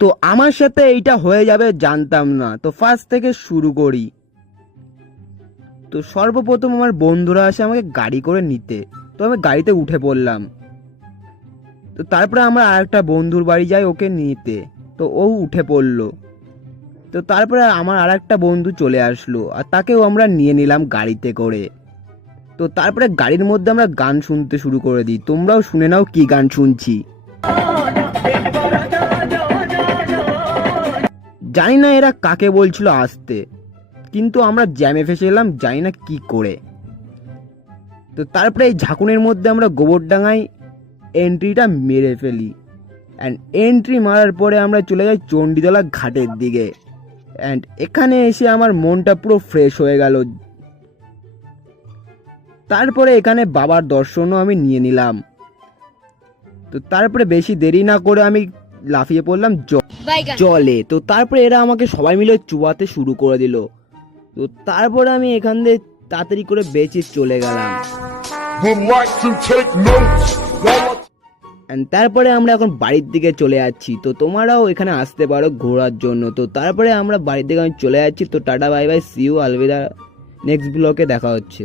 তো আমার সাথে এইটা হয়ে যাবে জানতাম না, তো ফার্স্ট থেকে শুরু করি। তো সর্বপ্রথম আমার বন্ধুরা আসে আমাকে গাড়ি করে নিতে, তো আমি গাড়িতে উঠে পড়লাম। তো তারপরে আমরা আরেকটা বন্ধুর বাড়ি যাই ওকে নিতে, তো ও উঠে পড়লো। তো তারপরে আমার আরেকটা বন্ধু চলে আসলো আর তাকেও আমরা নিয়ে নিলাম গাড়িতে করে। তো তারপরে গাড়ির মধ্যে আমরা গান শুনতে শুরু করে দিই, তোমরাও শুনে নাও কি গান শুনছি। জানি না এরা কাকে বলছিল আসতে, কিন্তু আমরা জ্যামে ফেসে এলাম জানি না কি করে। তো তারপরে এই ঝাঁকুনির মধ্যে আমরা গোবরডাঙ্গায় এন্ট্রিটা মেরে ফেলি। অ্যান্ড এন্ট্রি মারার পরে আমরা চলে যাই চণ্ডীতলা ঘাটের দিকে। অ্যান্ড এখানে এসে আমার মনটা পুরো ফ্রেশ হয়ে গেল। তারপরে এখানে বাবার দর্শনও আমি নিয়ে নিলাম। তো তারপরে বেশি দেরি না করে আমি লাফিয়ে পড়লাম জলে। তো তারপরে এরা আমাকে সবাই মিলে চুবাতে শুরু করে দিল। তো তারপরে আমি এখান থেকে তাড়াতাড়ি করে বেঁচে চলে গেলাম। তারপরে আমরা এখন বাড়ির দিকে চলে যাচ্ছি। তো তোমরাও এখানে আসতে পারো ঘোরার জন্য। তো তারপরে আমরা বাড়ির দিকে আমি চলে যাচ্ছি। তো tata bye bye, see you, আলবিদা, নেক্সট ব্লগে দেখা হচ্ছে।